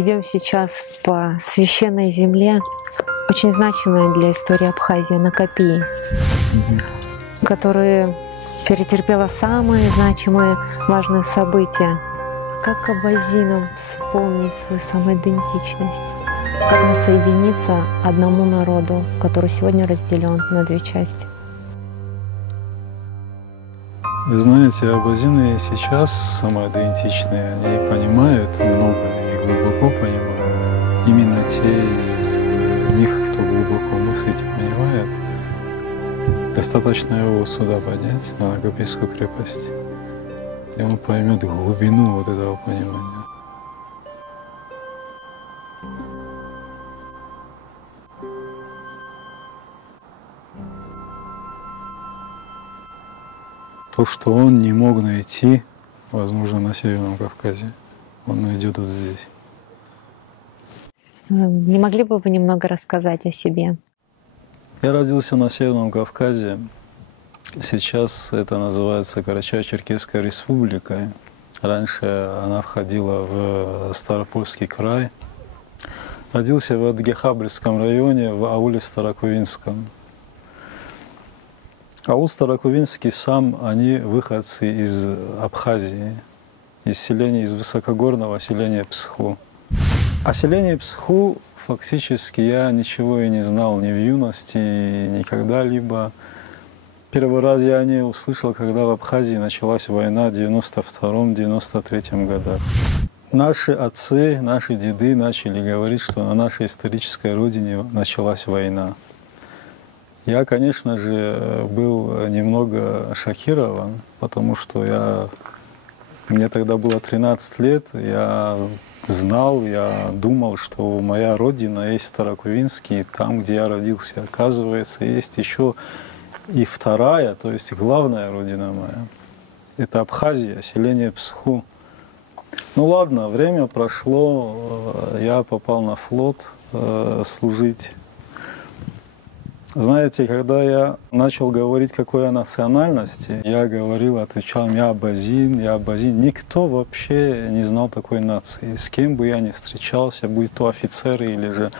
идем сейчас по священной земле, очень значимой для истории Абхазии, Накопии, которая перетерпела самые значимые, важные события. Как абазинам вспомнить свою самоидентичность? Как воссоединиться одному народу, который сегодня разделен на две части? Вы знаете, абазины сейчас самоидентичные, они понимают много и глубоко понимают. Именно те из них, кто глубоко мыслить и понимает, достаточно его сюда поднять, на Накопийскую крепость, и он поймет глубину вот этого понимания. То, что он не мог найти, возможно, на Северном Кавказе, он найдет вот здесь. Не могли бы вы немного рассказать о себе? Я родился на Северном Кавказе. Сейчас это называется Карачаево-Черкесская республика. Раньше она входила в Ставропольский край. Родился в Адыгехабрском районе, в ауле Старокувинском. Аул Старокувинский сам, они выходцы из Абхазии, из высокогорного селения Псху. О селении Псху фактически я ничего и не знал ни в юности, ни когда-либо. Первый раз я о ней услышал, когда в Абхазии началась война в 92-93 годах. Наши отцы, наши деды начали говорить, что на нашей исторической родине началась война. Я, конечно же, был немного шокирован, потому что мне тогда было 13 лет, я знал, я думал, что моя родина есть Старокувинский, там, где я родился. Оказывается, есть еще и вторая, то есть главная родина моя. Это Абхазия, селение Псху. Ну ладно, время прошло, я попал на флот служить. Знаете, когда я начал говорить, какой я национальности, я говорил, отвечал, я абазин, я абазин. Никто вообще не знал такой нации. С кем бы я ни встречался, будь то офицеры или же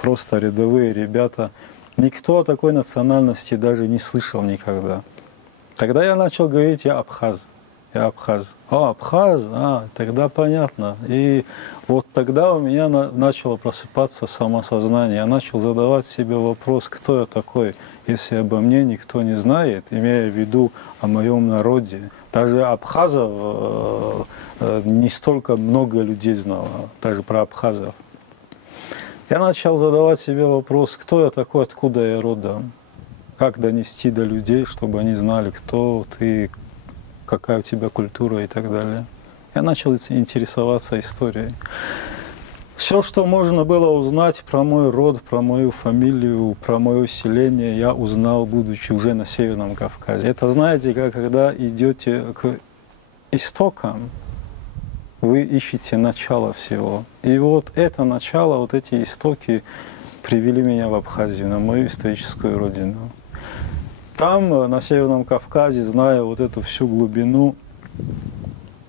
просто рядовые ребята, никто о такой национальности даже не слышал никогда. Тогда я начал говорить, я абхаз. Я абхаз. Абхаз? Тогда понятно. И вот тогда у меня начало просыпаться самосознание. Я начал задавать себе вопрос, кто я такой, если обо мне никто не знает, имея в виду о моем народе. Даже абхазов не столько много людей знало, даже про абхазов. Я начал задавать себе вопрос, кто я такой, откуда я родом, как донести до людей, чтобы они знали, кто ты, какая у тебя культура и так далее. Я начал интересоваться историей. Все, что можно было узнать про мой род, про мою фамилию, про мое селение, я узнал, будучи уже на Северном Кавказе. Это, знаете, как когда идете к истокам, вы ищете начало всего. И вот это начало, вот эти истоки привели меня в Абхазию, на мою историческую родину. Там, на Северном Кавказе, зная вот эту всю глубину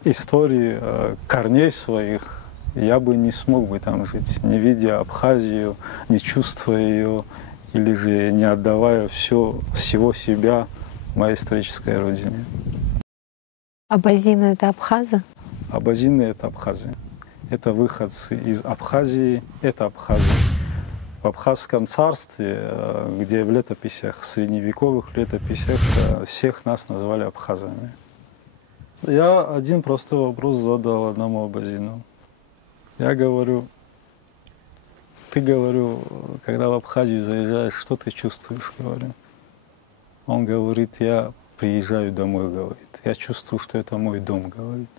истории, корней своих, я бы не смог бы там жить, не видя Абхазию, не чувствуя ее, или же не отдавая всего себя моей исторической родине. Абазины — это абхазы? Абазины — это абхазы. Это выходцы из Абхазии, это абхазы. В Абхазском царстве, где в летописях, средневековых летописях, всех нас назвали абхазами. Я один простой вопрос задал одному абазину. Я говорю, когда в Абхазию заезжаешь, что ты чувствуешь, говорю. Он говорит, я приезжаю домой, говорит. Я чувствую, что это мой дом, говорит.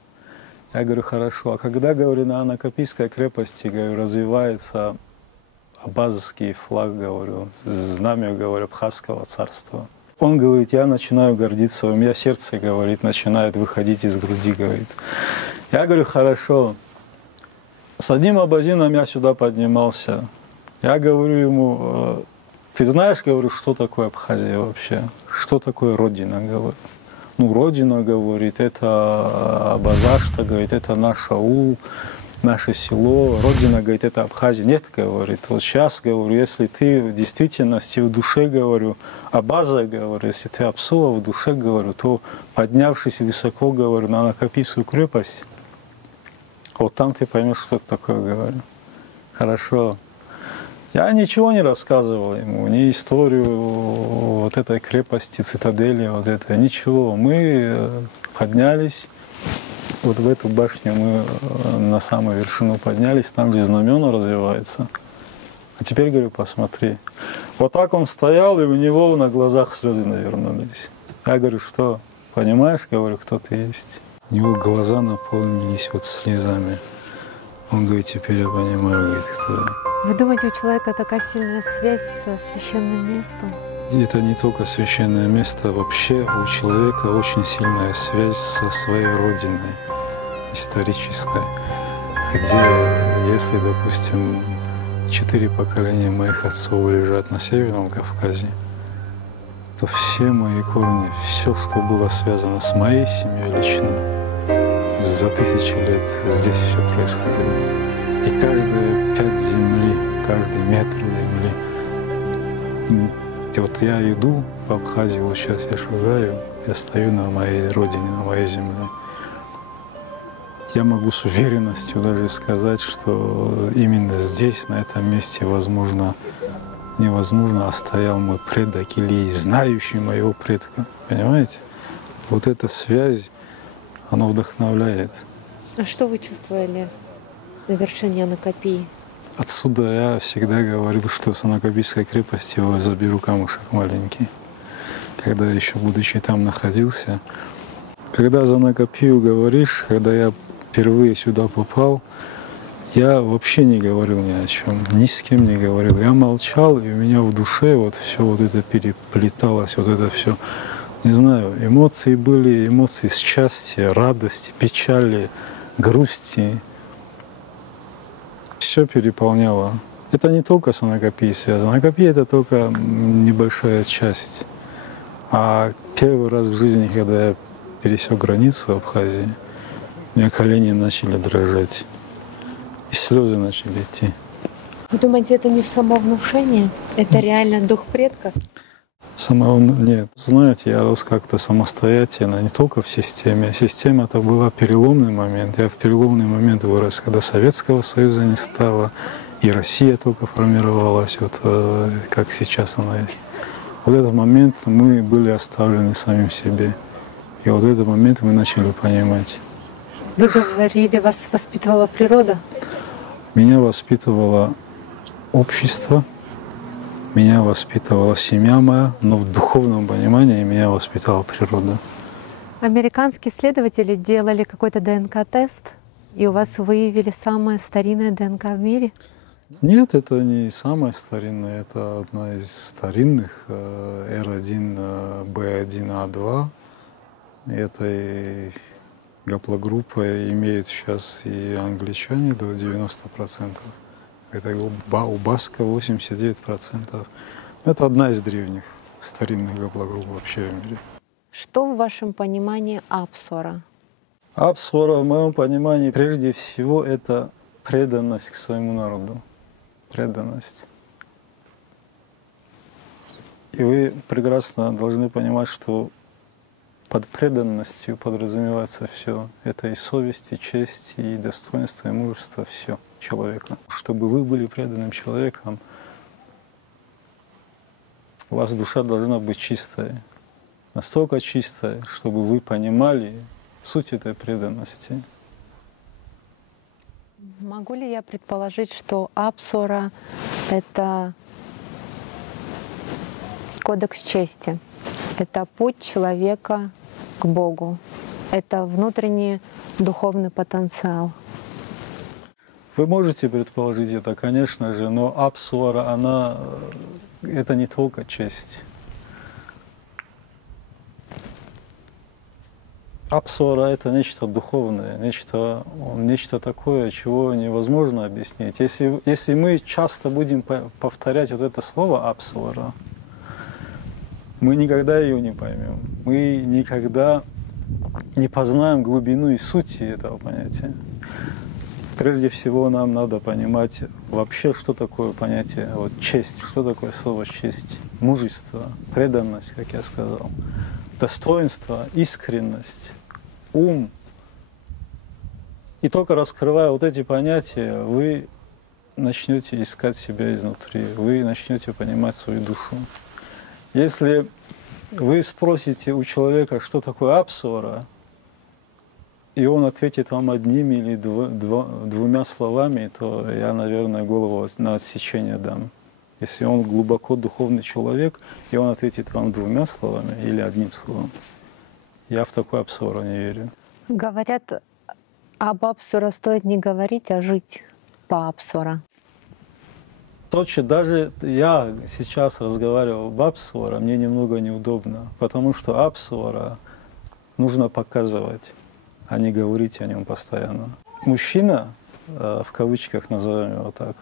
Я говорю, хорошо. А когда, говорю, на Накопийской крепости, говорю, развивается абазский флаг, говорю, знамя, говорю, Абхазского царства. Он говорит, я начинаю гордиться, у меня сердце, говорит, начинает выходить из груди, говорит. Я говорю, хорошо. С одним абазином я сюда поднимался. Я говорю ему, ты знаешь, говорю, что такое Абхазия вообще? Что такое родина, говорю? Ну, родина, говорит, это Абазашта, говорит, это наш аул. наше село, родина, говорит, это Абхазия. Нет, говорит, вот сейчас, говорю, если ты в действительности в душе, говорю, Абаза, говорю, если ты Апсуа в душе, говорю, то, поднявшись высоко, говорю, на Накопийскую крепость, вот там ты поймешь, что это такое, говорю. Хорошо. Я ничего не рассказывал ему, ни историю вот этой крепости, цитадели, вот это, ничего. Мы поднялись, вот в эту башню мы на самую вершину поднялись, там, где знамена развиваются. А теперь, говорю, посмотри. Вот так он стоял, и у него на глазах слезы навернулись. Я говорю, что, понимаешь, говорю, кто ты есть? У него глаза наполнились вот слезами. Он говорит, теперь я понимаю, говорит, кто я. Вы думаете, у человека такая сильная связь со священным местом? И это не только священное место, вообще у человека очень сильная связь со своей родиной исторической, где, если, допустим, 4 поколения моих отцов лежат на Северном Кавказе, то все мои корни, все, что было связано с моей семьей лично, за 1000 лет здесь все происходило. И каждые 5 земли, каждый метр земли. Вот я иду в Абхазию, вот сейчас я шагаю, я стою на моей родине, на моей земле. Я могу с уверенностью даже сказать, что именно здесь, на этом месте, возможно, невозможно, а стоял мой предок или знающий моего предка. Понимаете? Вот эта связь, она вдохновляет. А что вы чувствовали на вершине Анакапии? Отсюда я всегда говорил, что с Анакапийской крепости я заберу камушек маленький. Когда еще будучи там находился. Когда за Анакапию говоришь, когда я впервые сюда попал, я вообще не говорил ни о чем, ни с кем не говорил. Я молчал, и у меня в душе вот все вот это переплеталось, вот это все. Не знаю, эмоции были, эмоции счастья, радости, печали, грусти. Все переполняло. Это не только с Анакапией связано. Анакапия — это только небольшая часть. А первый раз в жизни, когда я пересек границу Абхазии, у меня колени начали дрожать, и слезы начали идти. Вы думаете, это не самовнушение? Это реально дух предков? Нет. Знаете, я рос как-то самостоятельно, не только в системе. Система — это был переломный момент. Я в переломный момент вырос, когда Советского Союза не стало, и Россия только формировалась, вот как сейчас она есть. В этот момент мы были оставлены самим себе. И вот в этот момент мы начали понимать. Вы говорили, вас воспитывала природа? Меня воспитывало общество, меня воспитывала семья моя, но в духовном понимании меня воспитала природа. Американские исследователи делали какой-то ДНК-тест, и у вас выявили самое старинное ДНК в мире? Нет, это не самое старинное, это одна из старинных, R1, B1A2. Этой гаплогруппой имеют сейчас и англичане до 90%. Это у Баска 89%. Это одна из древних, старинных гаплогрупп вообще в мире. Что в вашем понимании Апсора? Апсора, в моем понимании, прежде всего, это преданность к своему народу. Преданность. И вы прекрасно должны понимать, что под преданностью подразумевается все. Это и совесть, и честь, и достоинство, и мужество, все человека. Чтобы вы были преданным человеком, у вас душа должна быть чистая. Настолько чистая, чтобы вы понимали суть этой преданности. Могу ли я предположить, что Апсора — это кодекс чести? Это путь человека к Богу. Это внутренний духовный потенциал. Вы можете предположить это, конечно же, но Апсора, это не только честь. Апсора — это нечто духовное, нечто такое, чего невозможно объяснить. Если мы часто будем повторять вот это слово Апсора, мы никогда ее не поймем. Мы никогда не познаем глубину и суть этого понятия. Прежде всего нам надо понимать вообще, что такое понятие вот, честь, что такое слово честь, мужество, преданность, как я сказал, достоинство, искренность, ум. И только раскрывая вот эти понятия, вы начнете искать себя изнутри, вы начнете понимать свою душу. Если вы спросите у человека, что такое апсвара, и он ответит вам одними или двумя словами, то я, наверное, голову на отсечение дам. Если он глубоко духовный человек, и он ответит вам двумя словами или одним словом, я в такую апсвару не верю. Говорят, об апсвара стоит не говорить, а жить по апсвара. Точно, даже я сейчас разговариваю об апсвара, мне немного неудобно, потому что апсвара нужно показывать, а не говорить о нем постоянно. Мужчина, в кавычках назовем его так,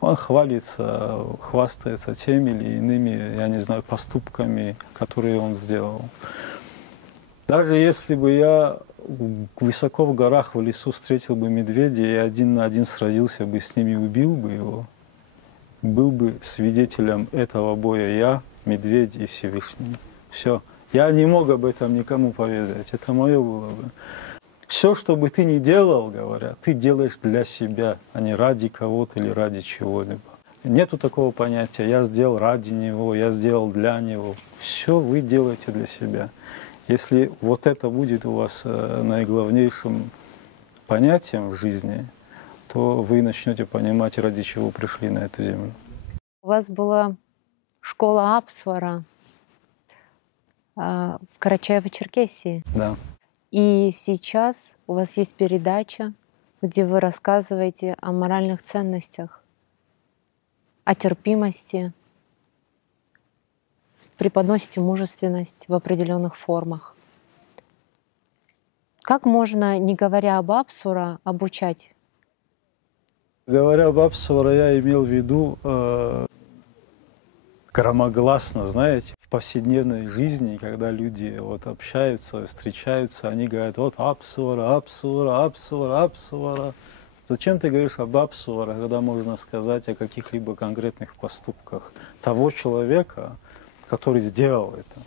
он хвастается теми или иными, я не знаю, поступками, которые он сделал. Даже если бы я высоко в горах, в лесу встретил бы медведя и один на один сразился бы с ним и убил бы его, был бы свидетелем этого боя я, медведь и Всевышний. Все. Я не мог об этом никому поведать. Это мое было бы. Все, что бы ты ни делал, говорят, ты делаешь для себя, а не ради кого-то или ради чего-либо. Нету такого понятия «я сделал ради него», «я сделал для него». Все вы делаете для себя. Если вот это будет у вас наиглавнейшим понятием в жизни, то вы начнете понимать, ради чего пришли на эту землю. У вас была школа апсвара в Карачаево-Черкесии. Да. И сейчас у вас есть передача, где вы рассказываете о моральных ценностях, о терпимости, преподносите мужественность в определенных формах. Как можно, не говоря об апсвара, обучать? Говоря об апсвара, я имел в виду громогласно, знаете, в повседневной жизни, когда люди вот общаются, встречаются, они говорят, вот апсвара, апсвара, апсвара, апсвара. Зачем ты говоришь об апсвара, когда можно сказать о каких-либо конкретных поступках того человека, который сделал это?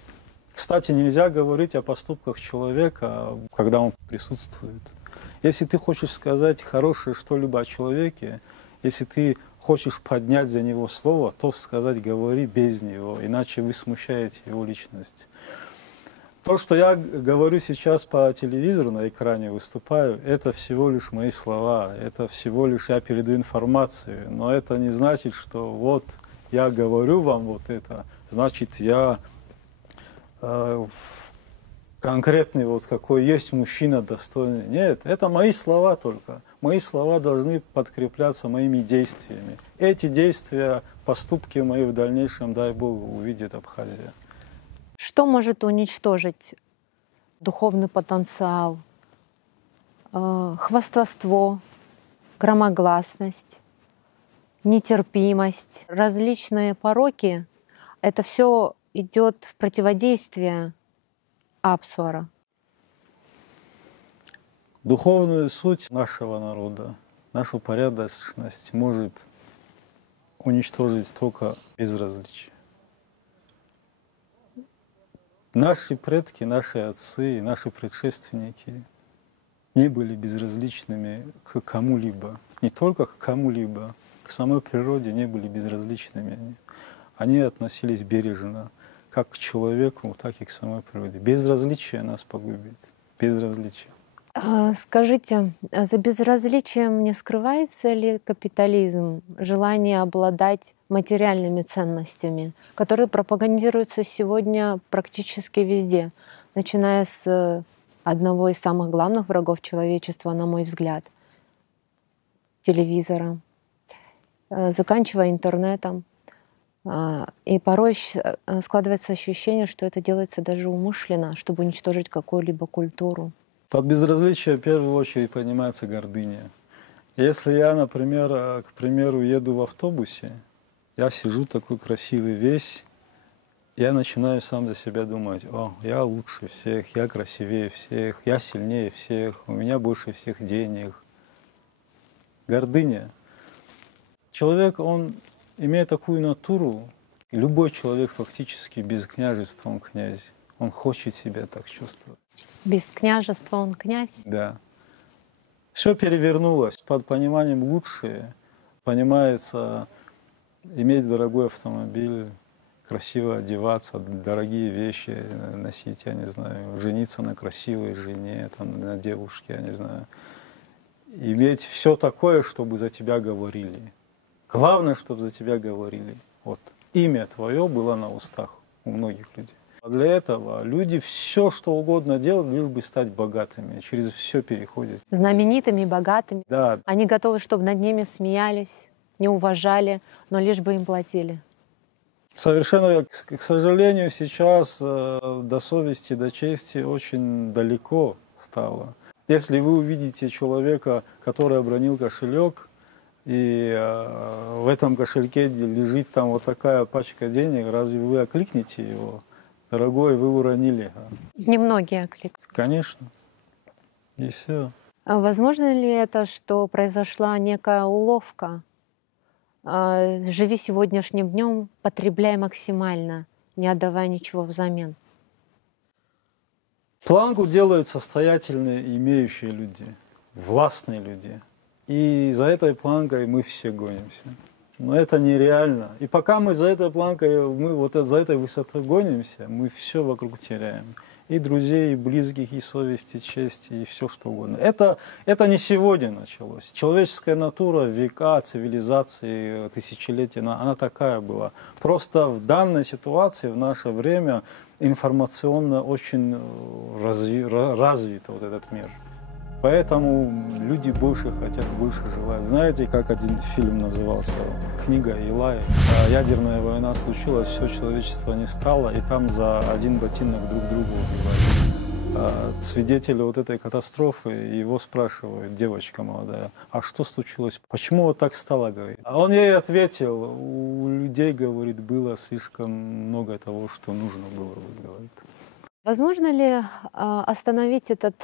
Кстати, нельзя говорить о поступках человека, когда он присутствует. Если ты хочешь сказать хорошее что-либо о человеке, если ты хочешь поднять за него слово, то сказать говори без него, иначе вы смущаете его личность. То, что я говорю сейчас по телевизору, на экране выступаю, это всего лишь мои слова, это всего лишь я передаю информацию, но это не значит, что вот я говорю вам вот это, значит я конкретный, вот какой есть мужчина достойный. Нет, это мои слова только. Мои слова должны подкрепляться моими действиями. Эти действия, поступки мои в дальнейшем, дай Бог, увидит Абхазия. Что может уничтожить духовный потенциал, хвастовство, громогласность, нетерпимость, различные пороки? Это все идет в противодействие апсвара. Духовную суть нашего народа, нашу порядочность может уничтожить только безразличие. Наши предки, наши отцы, наши предшественники не были безразличными к кому-либо. Не только к кому-либо, к самой природе не были безразличными. Они относились бережно, как к человеку, так и к самой природе. Безразличие нас погубит. Безразличие. Скажите, за безразличием не скрывается ли капитализм, желание обладать материальными ценностями, которые пропагандируются сегодня практически везде, начиная с одного из самых главных врагов человечества, на мой взгляд, телевизора, заканчивая интернетом. И порой складывается ощущение, что это делается даже умышленно, чтобы уничтожить какую-либо культуру. Под безразличием в первую очередь понимается гордыня. Если я, например, к примеру, еду в автобусе, я сижу такой красивый весь, я начинаю сам за себя думать, о, я лучше всех, я красивее всех, я сильнее всех, у меня больше всех денег. гордыня. Человек, он имеет такую натуру, любой человек фактически без княжества, он князь. Он хочет себя так чувствовать. Без княжества он князь? Да. Все перевернулось. Под пониманием лучшее понимается иметь дорогой автомобиль, красиво одеваться, дорогие вещи носить, я не знаю, жениться на красивой жене, там, на девушке, я не знаю. Иметь все такое, чтобы за тебя говорили. Главное, чтобы за тебя говорили. Вот имя твое было на устах у многих людей. А для этого люди все, что угодно делают, лишь бы стать богатыми. Через все переходят. Знаменитыми, богатыми. Да. Они готовы, чтобы над ними смеялись, не уважали, но лишь бы им платили. Совершенно, к сожалению, сейчас до совести, до чести очень далеко стало. Если вы увидите человека, который обронил кошелек, и в этом кошельке лежит там вот такая пачка денег, разве вы окликнете его? Дорогой, вы уронили. Немногие окликнут. Конечно. И все. А возможно ли это, что произошла некая уловка? Живи сегодняшним днем, потребляй максимально, не отдавая ничего взамен. Планку делают состоятельные, имеющие люди, властные люди. И за этой планкой мы все гонимся. Но это нереально. И пока мы за этой планкой, мы вот за этой высотой гонимся, мы все вокруг теряем. И друзей, и близких, и совесть, и честь, и все что угодно. Это не сегодня началось. Человеческая натура, века, цивилизации, тысячелетия, она такая была. Просто в данной ситуации, в наше время, информационно очень развит вот этот мир. Поэтому люди больше хотят, больше желают. Знаете, как один фильм назывался? Книга Илая. Ядерная война случилась, все человечество не стало, и там за один ботинок друг друга убивали. Свидетели вот этой катастрофы, его спрашивают, девочка молодая, а что случилось? Почему вот так стало, говорит? А он ей ответил, у людей, говорит, было слишком много того, что нужно было, говорит. Возможно ли остановить этот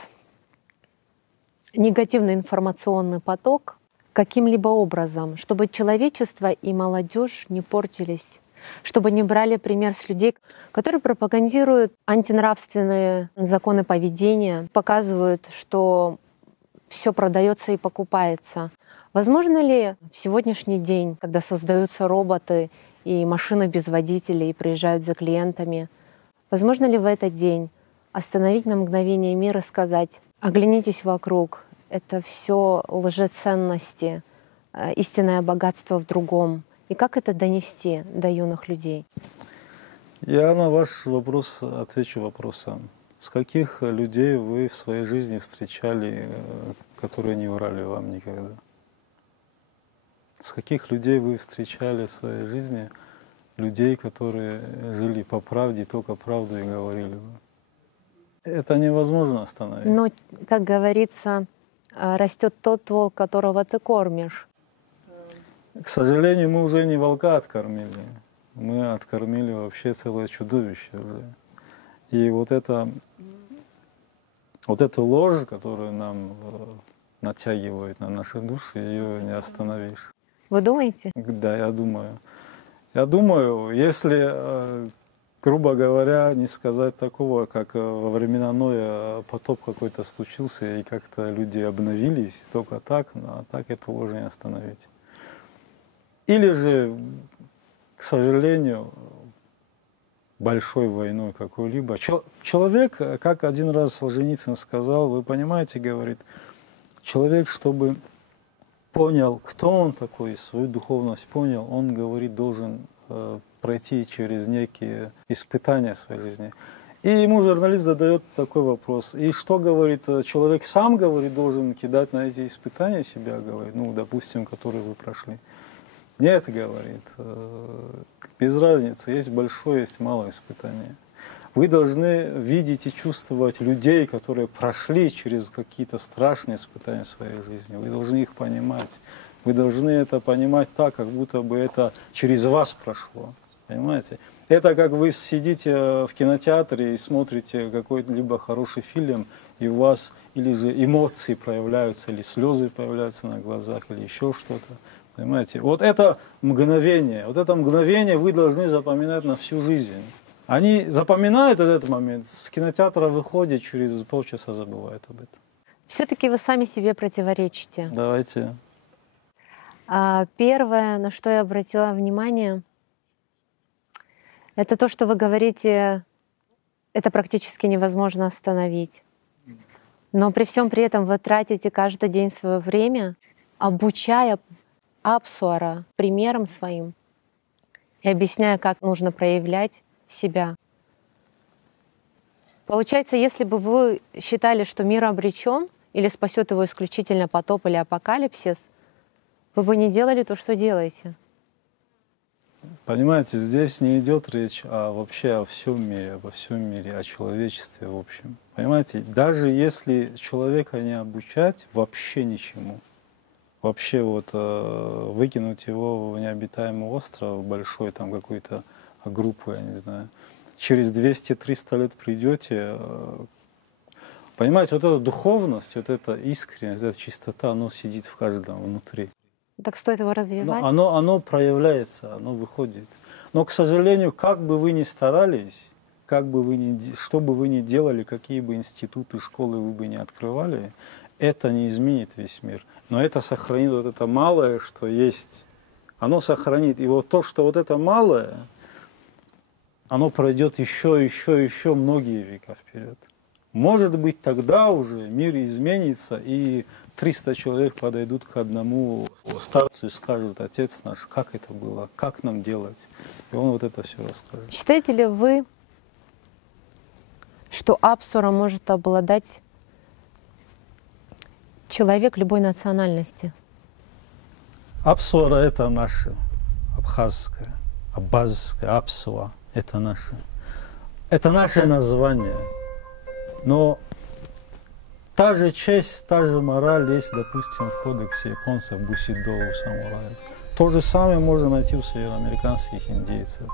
негативный информационный поток каким-либо образом, чтобы человечество и молодежь не портились, чтобы не брали пример с людей, которые пропагандируют антинравственные законы поведения, показывают, что все продается и покупается. Возможно ли в сегодняшний день, когда создаются роботы и машины без водителей и приезжают за клиентами, возможно ли в этот день остановить на мгновение мир и сказать: оглянитесь вокруг, это все лжеценности, истинное богатство в другом. И как это донести до юных людей? Я на ваш вопрос отвечу вопросом. С каких людей вы в своей жизни встречали, которые не врали вам никогда? С каких людей вы встречали в своей жизни людей, которые жили по правде, только правду и говорили вам? Это невозможно остановить. Но, как говорится, растет тот волк, которого ты кормишь. К сожалению, мы уже не волка откормили. Мы откормили вообще целое чудовище уже. И вот эту ложь, которую нам натягивают на наши души, ее не остановишь. Вы думаете? Да, я думаю. Я думаю, если, грубо говоря, не сказать такого, как во времена Ноя потоп какой-то случился, и как-то люди обновились, только так, а так эту ложь не остановить. Или же, к сожалению, большой войной какой-либо. Человек, как один раз Солженицын сказал, вы понимаете, говорит, человек, чтобы понял, кто он такой, свою духовность понял, он, говорит, должен пройти через некие испытания в своей жизни. И ему журналист задает такой вопрос. И что, говорит, человек сам, говорит, должен кидать на эти испытания себя, говорит, ну, допустим, которые вы прошли. Нет, говорит, без разницы, есть большое, есть малое испытание. Вы должны видеть и чувствовать людей, которые прошли через какие-то страшные испытания в своей жизни. Вы должны их понимать. Вы должны это понимать так, как будто бы это через вас прошло. понимаете? Это как вы сидите в кинотеатре и смотрите какой-либо хороший фильм, и у вас или же эмоции проявляются, или слезы появляются на глазах, или еще что-то. Понимаете? Вот это мгновение вы должны запоминать на всю жизнь. Они запоминают этот момент, с кинотеатра выходят, через полчаса забывают об этом. Все-таки вы сами себе противоречите. Давайте. Первое, на что я обратила внимание, это то, что вы говорите, это практически невозможно остановить. Но при всем при этом вы тратите каждый день свое время, обучая Апсуара примером своим и объясняя, как нужно проявлять себя. Получается, если бы вы считали, что мир обречен или спасет его исключительно потоп или апокалипсис, вы бы не делали то, что делаете. Понимаете, здесь не идет речь вообще о всем мире, обо всем мире, о человечестве в общем. Понимаете, даже если человека не обучать вообще ничему, вообще вот выкинуть его в необитаемый остров большой, там какую-то группу, я не знаю, через 200-300 лет придете, понимаете, вот эта духовность, вот эта искренность, эта чистота, оно сидит в каждом внутри. Так стоит его развивать? Оно проявляется, оно выходит. Но, к сожалению, как бы вы ни старались, что бы вы ни делали, какие бы институты, школы вы бы ни открывали, это не изменит весь мир. Но это сохранит вот это малое, что есть. Оно сохранит. И вот то, что вот это малое, оно пройдет еще многие века вперед. Может быть, тогда уже мир изменится, и 300 человек подойдут к одному старцу и скажут: отец наш, как это было, как нам делать? И он вот это все расскажет. Считаете ли вы, что Апсура может обладать человек любой национальности? Апсуара — это наше, абхазское, абазское, Апсуа — это наше. Это наше название. Но та же честь, та же мораль есть, допустим, в кодексе японцев Бусидо у самураев. То же самое можно найти у североамериканских индейцев.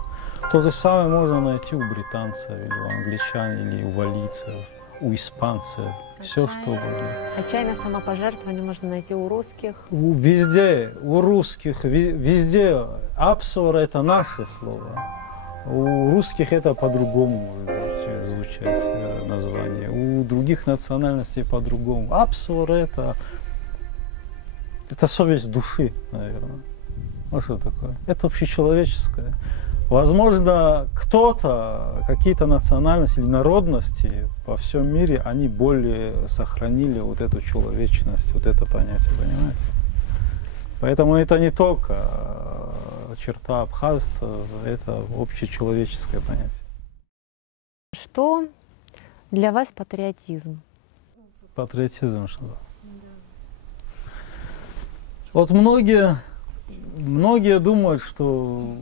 То же самое можно найти у британцев, или у англичан, или у валийцев, у испанцев. Все что угодно. Отчаянное самопожертвование можно найти у русских. Везде, у русских, везде. Апсуара — это наше слово. У русских это по-другому может звучать название. У других национальностей по-другому. Апсуара — это совесть души, наверное. Ну что такое? Это общечеловеческое. Возможно, кто-то, какие-то национальности или народности во всем мире, они более сохранили вот эту человечность, вот это понятие, понимаете? Поэтому это не только черта абхазца, это общечеловеческое понятие. Что для вас патриотизм? Патриотизм что? Вот многие думают, что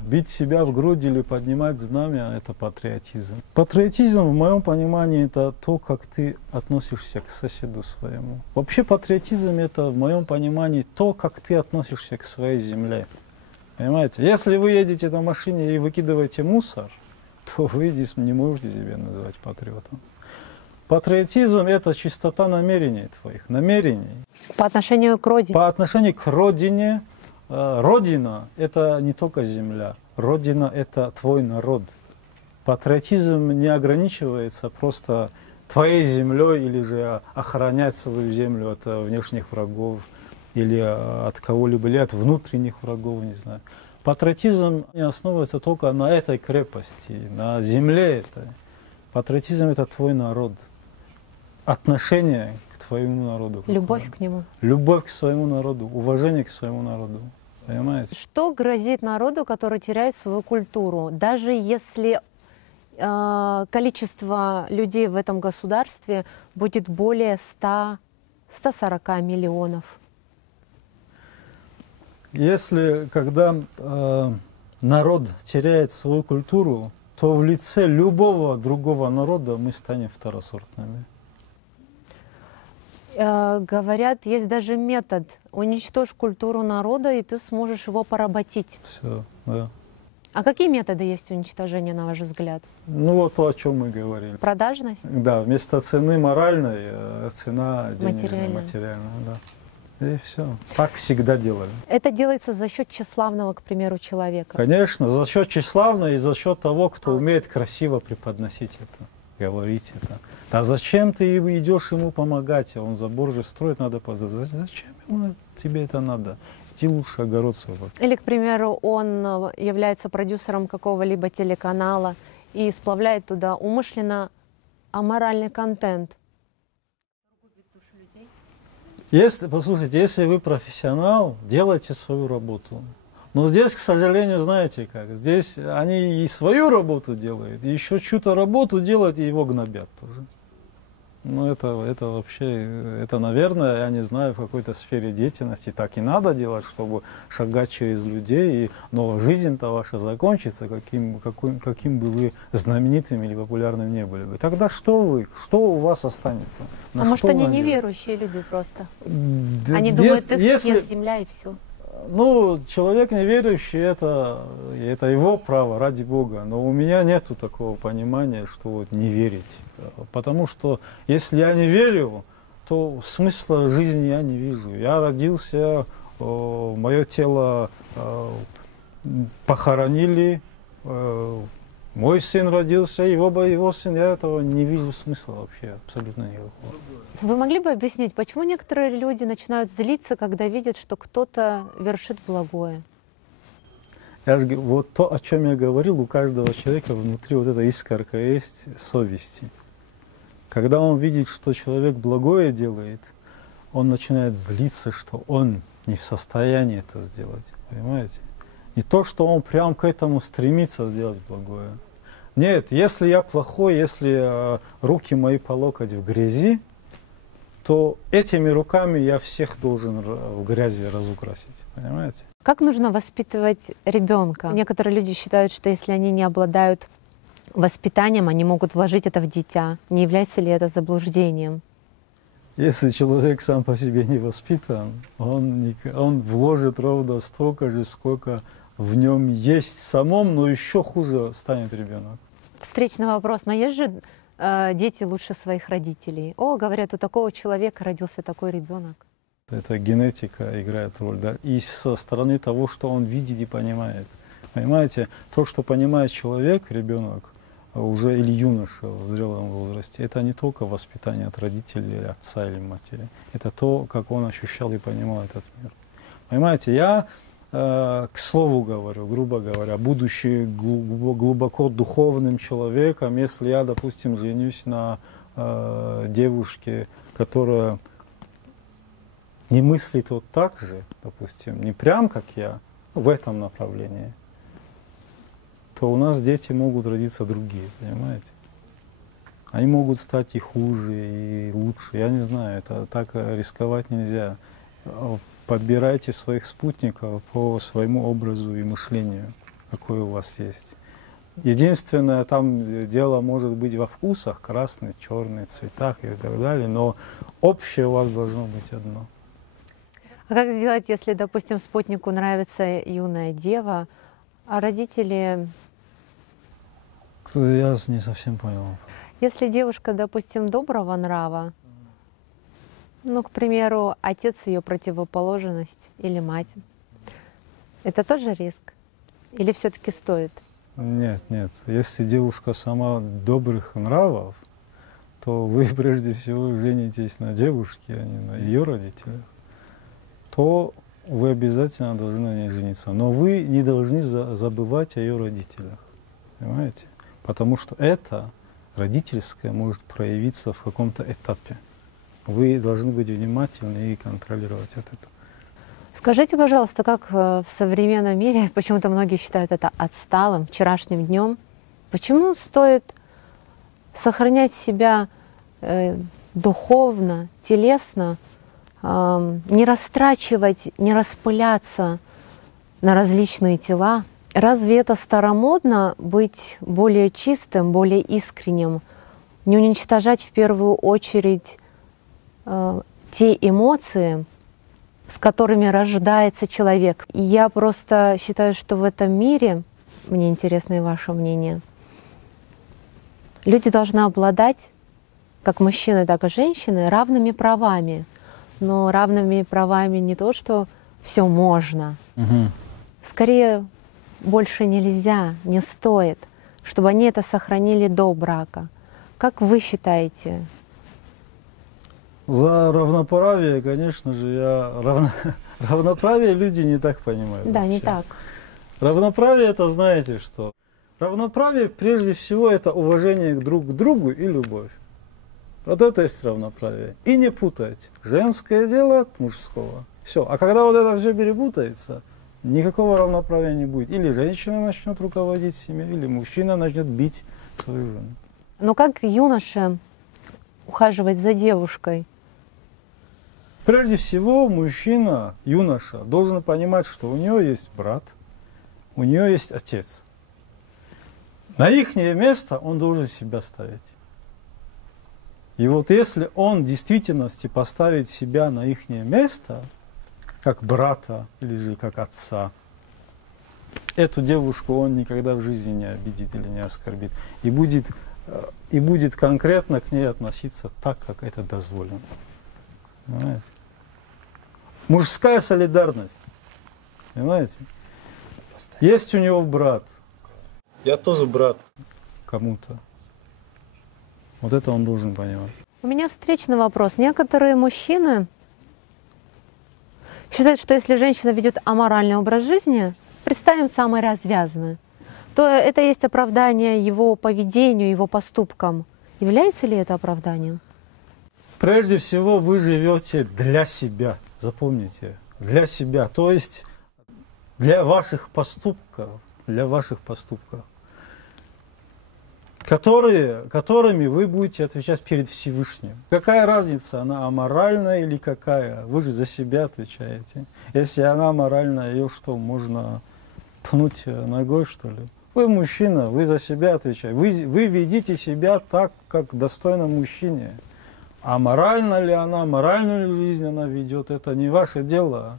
бить себя в грудь или поднимать знамя — это патриотизм. Патриотизм, в моем понимании, это то, как ты относишься к соседу своему. Вообще патриотизм — это, в моем понимании, то, как ты относишься к своей земле. Понимаете? Если вы едете на машине и выкидываете мусор, то вы не можете себя называть патриотом. Патриотизм — это чистота намерений твоих, намерений. По отношению к родине? По отношению к родине. Родина — это не только земля. Родина — это твой народ. Патриотизм не ограничивается просто твоей землей или же охранять свою землю от внешних врагов или от кого-либо, или от внутренних врагов, не знаю. Патриотизм не основывается только на этой крепости, на земле этой. Патриотизм — это твой народ. Отношение к твоему народу. Любовь к нему. Любовь к своему народу, уважение к своему народу. Понимаете? Что грозит народу, который теряет свою культуру? Даже если количество людей в этом государстве будет более 140 миллионов. Если, когда народ теряет свою культуру, то в лице любого другого народа мы станем второсортными. Говорят, есть даже метод: уничтожь культуру народа, и ты сможешь его поработить. Все, да. А какие методы есть уничтожения, на ваш взгляд? Ну вот то, о чем мы говорили. Продажность? Да, вместо цены моральной, цена денежная, Материальная. материальная, да. И все. Так всегда делали. Это делается за счет тщеславного, к примеру, человека. Конечно, за счет тщеславного и за счет того, кто умеет красиво преподносить это, говорить это. А зачем ты идешь ему помогать? Он забор же строит, надо позвать. Зачем тебе это надо? Иди лучше огород свой. Или, к примеру, он является продюсером какого-либо телеканала и сплавляет туда умышленно аморальный контент. Если, послушайте, если вы профессионал, делайте свою работу. Но здесь, к сожалению, знаете как, здесь они и свою работу делают, и еще чью-то работу делают, и его гнобят тоже. Ну, это вообще, это, наверное, я не знаю, в какой-то сфере деятельности так и надо делать, чтобы шагать через людей, но жизнь-то ваша закончится, каким бы вы знаменитым или популярным не были бы. Тогда что у вас останется? А может, они неверующие люди просто? Они думают, их съест земля и все. Ну, человек неверующий, это его право, ради Бога. Но у меня нету такого понимания, что вот не верить. Потому что если я не верю, то смысла жизни я не вижу. Я родился, мое тело похоронили, мой сын родился, его сын, я этого не вижу смысла вообще, абсолютно никакого. Вы могли бы объяснить, почему некоторые люди начинают злиться, когда видят, что кто-то вершит благое? Я же, вот то, о чем я говорил, у каждого человека внутри вот эта искорка есть совести. Когда он видит, что человек благое делает, он начинает злиться, что он не в состоянии это сделать, понимаете? Не то, что он прям к этому стремится сделать благое. Нет, если я плохой, если руки мои по локоть в грязи, то этими руками я всех должен в грязи разукрасить, понимаете? Как нужно воспитывать ребенка? Некоторые люди считают, что если они не обладают воспитанием, они могут вложить это в дитя. Не является ли это заблуждением? Если человек сам по себе не воспитан, он вложит ровно столько же, сколько в нем есть самом, но еще хуже станет ребенок. Встречный вопрос. Но есть же дети лучше своих родителей. О, говорят, у такого человека родился такой ребенок. Это генетика играет роль, да, и со стороны того, что он видит и понимает. Понимаете, то, что понимает человек, ребенок, уже или юноша в зрелом возрасте, это не только воспитание от родителей, отца или матери. Это то, как он ощущал и понимал этот мир. Понимаете, я, к слову говорю, грубо говоря, будучи глубоко духовным человеком, если я, допустим, женюсь на девушке, которая не мыслит вот так же, допустим, не прям как я, в этом направлении, то у нас дети могут родиться другие, понимаете? Они могут стать и хуже, и лучше. Я не знаю, это так рисковать нельзя. Подбирайте своих спутников по своему образу и мышлению, какой у вас есть. Единственное, там дело может быть во вкусах, красный, черный, цветах и так далее, но общее у вас должно быть одно. А как сделать, если, допустим, спутнику нравится юная дева, а родители... Я не совсем понял. Если девушка, допустим, доброго нрава, ну, к примеру, отец ее противоположность или мать, это тоже риск? Или все-таки стоит? Нет, нет. Если девушка сама добрых нравов, то вы прежде всего женитесь на девушке, а не на ее родителях. То вы обязательно должны на ней жениться. Но вы не должны забывать о ее родителях. Понимаете? Потому что это родительское может проявиться в каком-то этапе. Вы должны быть внимательны и контролировать это. Скажите, пожалуйста, как в современном мире, почему-то многие считают это отсталым, вчерашним днем, почему стоит сохранять себя духовно, телесно, не растрачивать, не распыляться на различные тела? Разве это старомодно быть более чистым, более искренним, не уничтожать в первую очередь те эмоции, с которыми рождается человек? И я просто считаю, что в этом мире мне интересно и ваше мнение. Люди должны обладать, как мужчины, так и женщины, равными правами. Но равными правами не то, что все можно. Скорее, больше нельзя, не стоит, чтобы они это сохранили до брака. Как вы считаете? За равноправие, конечно же, равноправие люди не так понимают. Да, вообще. не так. Равноправие это знаете что? Равноправие прежде всего это уважение друг к другу и любовь. Вот это есть равноправие. И не путать женское дело от мужского. Все. А когда вот это все перепутается, никакого равноправия не будет. Или женщина начнет руководить семьей, или мужчина начнет бить свою жену. Но как юноше ухаживать за девушкой? Прежде всего, мужчина, юноша, должен понимать, что у него есть брат, у нее есть отец. На их место он должен себя ставить. И вот если он в действительности поставит себя на их место, как брата или же как отца, эту девушку он никогда в жизни не обидит или не оскорбит. И будет конкретно к ней относиться так, как это дозволено. Понимаете? Мужская солидарность. Понимаете? Есть у него брат. Я тоже брат кому-то. Вот это он должен понимать. У меня встречный вопрос. Некоторые мужчины считают, что если женщина ведет аморальный образ жизни, представим самый развязанный, то это есть оправдание его поведению, его поступкам. Является ли это оправданием? Прежде всего, вы живете для себя. Запомните, для себя. То есть для ваших поступков, которыми вы будете отвечать перед Всевышним. Какая разница, она аморальная или какая? Вы же за себя отвечаете. Если она аморальная, ее что, можно пнуть ногой, что ли? Вы мужчина, вы за себя отвечаете. Вы ведите себя так, как достойно мужчине. А морально ли она, моральную ли жизнь она ведет, это не ваше дело.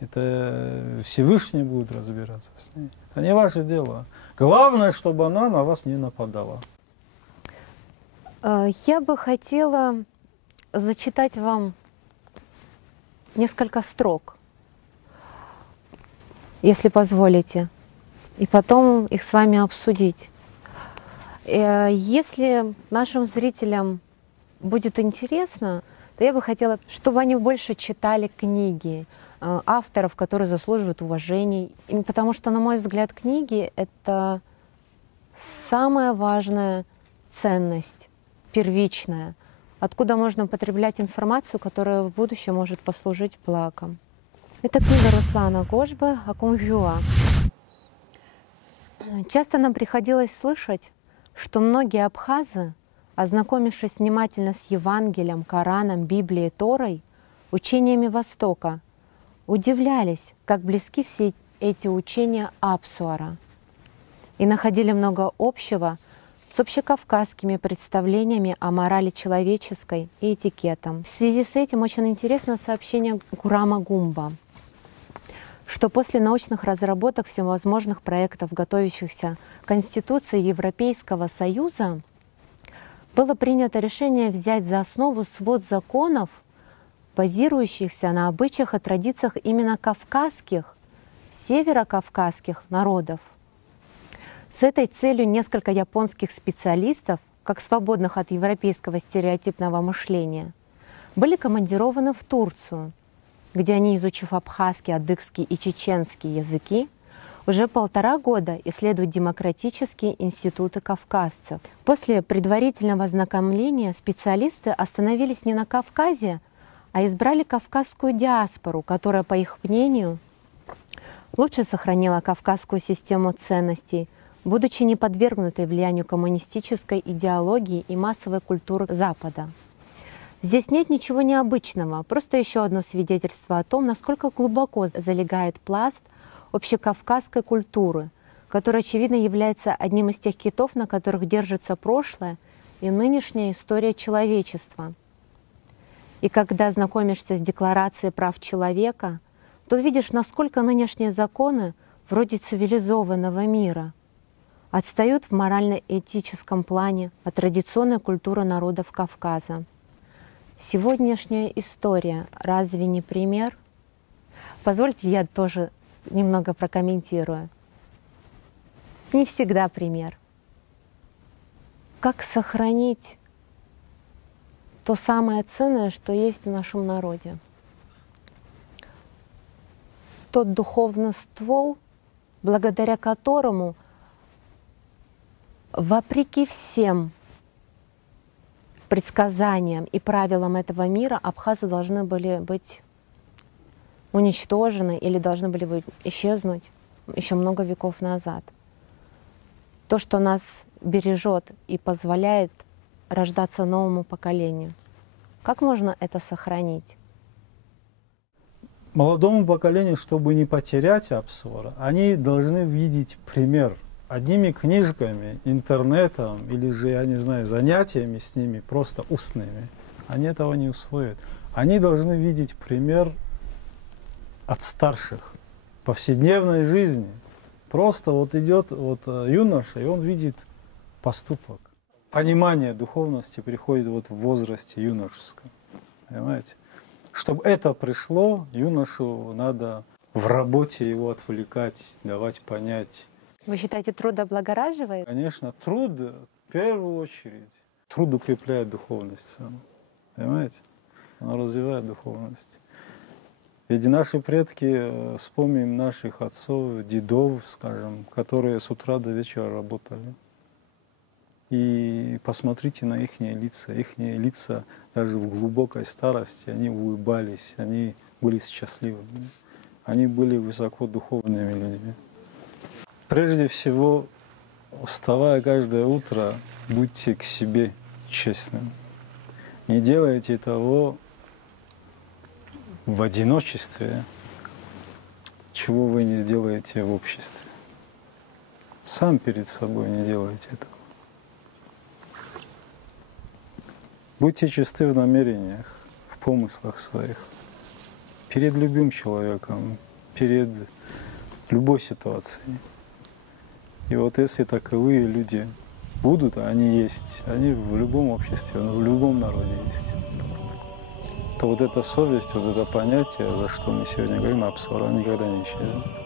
Это Всевышний будет разбираться с ней. Это не ваше дело. Главное, чтобы она на вас не нападала. Я бы хотела зачитать вам несколько строк, если позволите, и потом их с вами обсудить. Если нашим зрителям будет интересно, то я бы хотела, чтобы они больше читали книги авторов, которые заслуживают уважения. Потому что, на мой взгляд, книги — это самая важная ценность, первичная, откуда можно потреблять информацию, которая в будущем может послужить благом. Это книга Руслана Гошбы «Акумвюа». Часто нам приходилось слышать, что многие абхазы, ознакомившись внимательно с Евангелием, Кораном, Библией, Торой, учениями Востока, удивлялись, как близки все эти учения Апсуара, и находили много общего с общекавказскими представлениями о морали человеческой и этикетом. В связи с этим очень интересно сообщение Гурама Гумба, что после научных разработок всевозможных проектов, готовящихся к Конституции Европейского Союза, было принято решение взять за основу свод законов, базирующихся на обычаях и традициях именно кавказских, северокавказских народов. С этой целью несколько японских специалистов, как свободных от европейского стереотипного мышления, были командированы в Турцию, где они, изучив абхазский, адыгский и чеченский языки, уже 1,5 года исследуют демократические институты кавказцев. После предварительного ознакомления специалисты остановились не на Кавказе, а избрали кавказскую диаспору, которая, по их мнению, лучше сохранила кавказскую систему ценностей, будучи не подвергнутой влиянию коммунистической идеологии и массовой культуры Запада. Здесь нет ничего необычного, просто еще одно свидетельство о том, насколько глубоко залегает пласт общекавказской культуры, который, очевидно, является одним из тех китов, на которых держится прошлое и нынешняя история человечества. И когда знакомишься с Декларацией прав человека, то видишь, насколько нынешние законы вроде цивилизованного мира отстают в морально-этическом плане от традиционной культуры народов Кавказа. Сегодняшняя история разве не пример? Позвольте, я тоже немного прокомментирую. Не всегда пример. Как сохранить то самое ценное, что есть в нашем народе? Тот духовный ствол, благодаря которому, вопреки всем предсказаниям и правилам этого мира, абхазы должны были быть уничтожены или должны были бы исчезнуть еще много веков назад. То, что нас бережет и позволяет рождаться новому поколению. Как можно это сохранить? Молодому поколению, чтобы не потерять Апсора, они должны видеть пример. Одними книжками, интернетом или же, я не знаю, занятиями с ними, просто устными, они этого не усвоят. Они должны видеть пример от старших, повседневной жизни. Просто вот идет юноша, и он видит поступок. Понимание духовности приходит вот в возрасте юношеском. Понимаете? Чтобы это пришло, юношу надо в работе его отвлекать, давать понять. Вы считаете, труд облагораживает? Конечно, труд в первую очередь. Труд укрепляет духовность. Понимаете? Он развивает духовность. Ведь наши предки, вспомним наших отцов, дедов, скажем, которые с утра до вечера работали. И посмотрите на их лица. Их лица даже в глубокой старости, они улыбались, они были счастливыми. Они были высокодуховными людьми. Прежде всего, вставая каждое утро, будьте к себе честным. Не делайте того в одиночестве, чего вы не сделаете в обществе. Сам перед собой не делайте этого. Будьте чисты в намерениях, в помыслах своих, перед любым человеком, перед любой ситуацией. И вот если таковые люди будут, а они есть, они в любом обществе, в любом народе есть, то вот эта совесть, вот это понятие, за что мы сегодня говорим, Апсора, никогда не исчезнет.